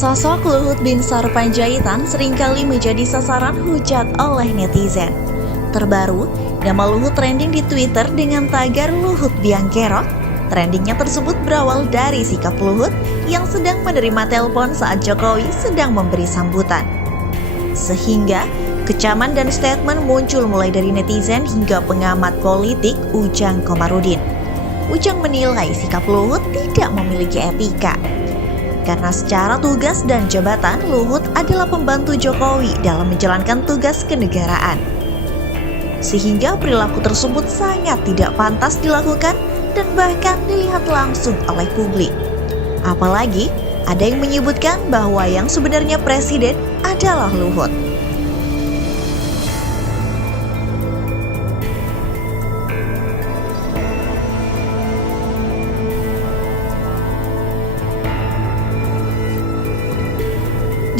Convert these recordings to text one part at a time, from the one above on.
Sosok Luhut Binsar Panjaitan seringkali menjadi sasaran hujat oleh netizen. Terbaru, nama Luhut trending di Twitter dengan tagar Luhut Biangkerok. Trendingnya tersebut berawal dari sikap Luhut yang sedang menerima telepon saat Jokowi sedang memberi sambutan. Sehingga, kecaman dan statement muncul mulai dari netizen hingga pengamat politik Ujang Komarudin. Ujang menilai sikap Luhut tidak memiliki etika. Karena secara tugas dan jabatan, Luhut adalah pembantu Jokowi dalam menjalankan tugas kenegaraan. Sehingga perilaku tersebut sangat tidak pantas dilakukan dan bahkan dilihat langsung oleh publik. Apalagi, ada yang menyebutkan bahwa yang sebenarnya presiden adalah Luhut.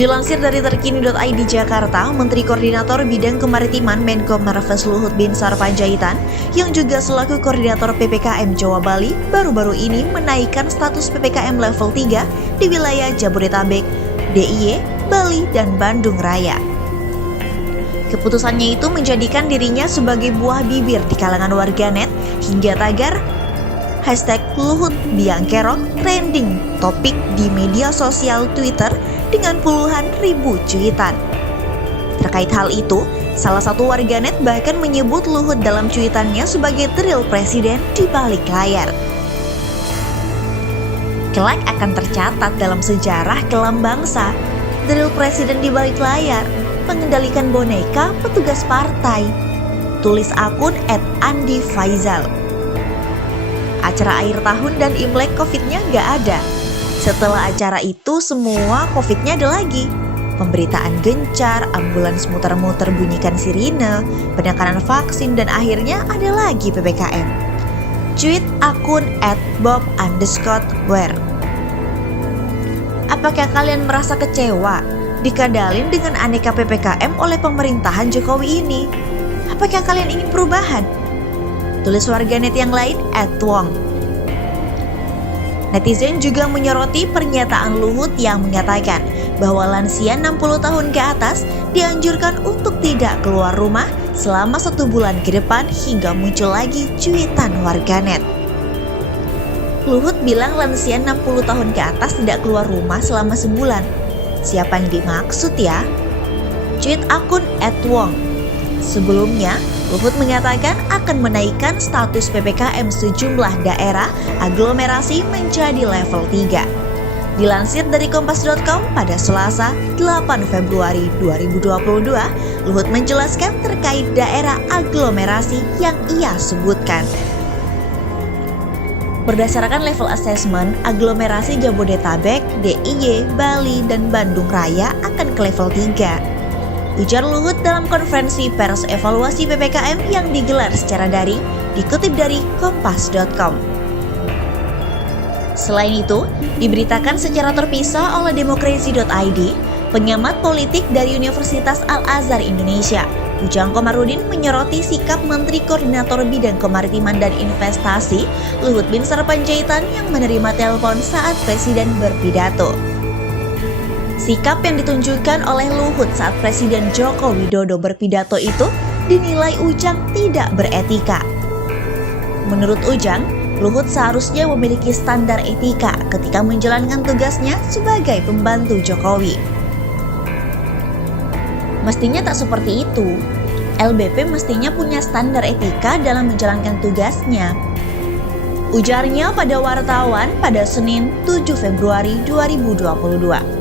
Dilansir dari terkini.id Jakarta, Menteri Koordinator Bidang Kemaritiman Menko Marves Luhut Binsar Panjaitan yang juga selaku Koordinator PPKM Jawa Bali baru-baru ini menaikkan status PPKM level 3 di wilayah Jabodetabek, DIY, Bali, dan Bandung Raya. Keputusannya itu menjadikan dirinya sebagai buah bibir di kalangan warganet hingga tagar #Luhut Biangkerok trending topik di media sosial Twitter dengan puluhan ribu cuitan. Terkait hal itu, salah satu warganet bahkan menyebut Luhut dalam cuitannya sebagai drill presiden di balik layar. Kelak akan tercatat dalam sejarah kelam bangsa, drill presiden di balik layar, mengendalikan boneka petugas partai. Tulis akun @andifaizal. Acara akhir tahun dan Imlek Covid-nya nggak ada. Setelah acara itu semua Covid-nya ada lagi. Pemberitaan gencar, ambulans muter-muter bunyikan sirine, penekanan vaksin, dan akhirnya ada lagi PPKM. Tweet akun @bob_ware. Apakah kalian merasa kecewa dikadalin dengan aneka PPKM oleh pemerintahan Jokowi ini? Apakah kalian ingin perubahan? Tulis warganet yang lain @wong. Netizen juga menyoroti pernyataan Luhut yang mengatakan bahwa lansia 60 tahun ke atas dianjurkan untuk tidak keluar rumah selama 1 bulan ke depan hingga muncul lagi cuitan warganet. Luhut bilang lansia 60 tahun ke atas tidak keluar rumah selama sebulan. Siapa yang dimaksud ya? Tweet akun @wong. Sebelumnya, Luhut mengatakan akan menaikkan status PPKM sejumlah daerah aglomerasi menjadi level 3. Dilansir dari kompas.com pada Selasa 8 Februari 2022, Luhut menjelaskan terkait daerah aglomerasi yang ia sebutkan. Berdasarkan level assessment, aglomerasi Jabodetabek, DIY, Bali, dan Bandung Raya akan ke level 3. Ujar Luhut dalam konferensi pers evaluasi PPKM yang digelar secara daring, dikutip dari kompas.com. Selain itu, diberitakan secara terpisah oleh demokrasi.id, pengamat politik dari Universitas Al-Azhar Indonesia, Ujang Komarudin menyoroti sikap Menteri Koordinator Bidang Kemaritiman dan Investasi, Luhut Binsar Panjaitan yang menerima telepon saat Presiden berpidato. Sikap yang ditunjukkan oleh Luhut saat Presiden Joko Widodo berpidato itu dinilai Ujang tidak beretika. Menurut Ujang, Luhut seharusnya memiliki standar etika ketika menjalankan tugasnya sebagai pembantu Jokowi. Mestinya tak seperti itu. LBP mestinya punya standar etika dalam menjalankan tugasnya. Ujarnya pada wartawan pada Senin 7 Februari 2022.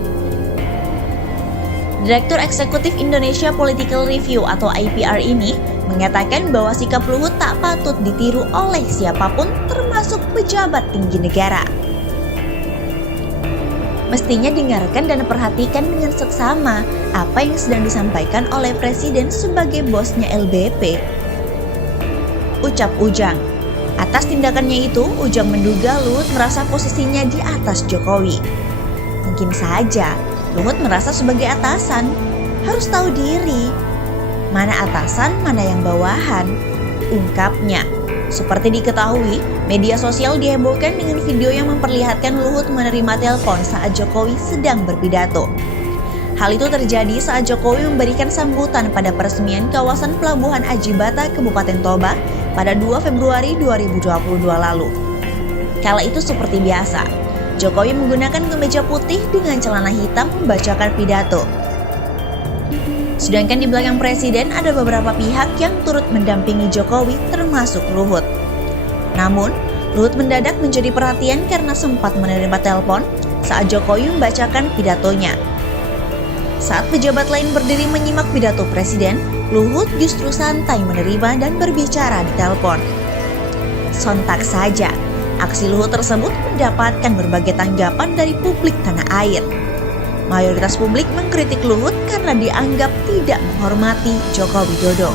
Direktur Eksekutif Indonesia Political Review atau IPR ini mengatakan bahwa sikap Luhut tak patut ditiru oleh siapapun termasuk pejabat tinggi negara. Mestinya dengarkan dan perhatikan dengan seksama apa yang sedang disampaikan oleh Presiden sebagai bosnya LBP. Ucap Ujang. Atas tindakannya itu, Ujang menduga Luhut merasa posisinya di atas Jokowi. Mungkin saja Luhut merasa sebagai atasan, harus tahu diri. Mana atasan, mana yang bawahan, ungkapnya. Seperti diketahui, media sosial dihebohkan dengan video yang memperlihatkan Luhut menerima telepon saat Jokowi sedang berpidato. Hal itu terjadi saat Jokowi memberikan sambutan pada peresmian kawasan Pelabuhan Aji Bata, Kabupaten Toba pada 2 Februari 2022 lalu. Kala itu seperti biasa, Jokowi menggunakan kemeja putih dengan celana hitam membacakan pidato. Sedangkan di belakang Presiden ada beberapa pihak yang turut mendampingi Jokowi termasuk Luhut. Namun, Luhut mendadak menjadi perhatian karena sempat menerima telepon saat Jokowi membacakan pidatonya. Saat pejabat lain berdiri menyimak pidato Presiden, Luhut justru santai menerima dan berbicara di telepon. Sontak saja, aksi Luhut tersebut mendapatkan berbagai tanggapan dari publik tanah air. Mayoritas publik mengkritik Luhut karena dianggap tidak menghormati Joko Widodo.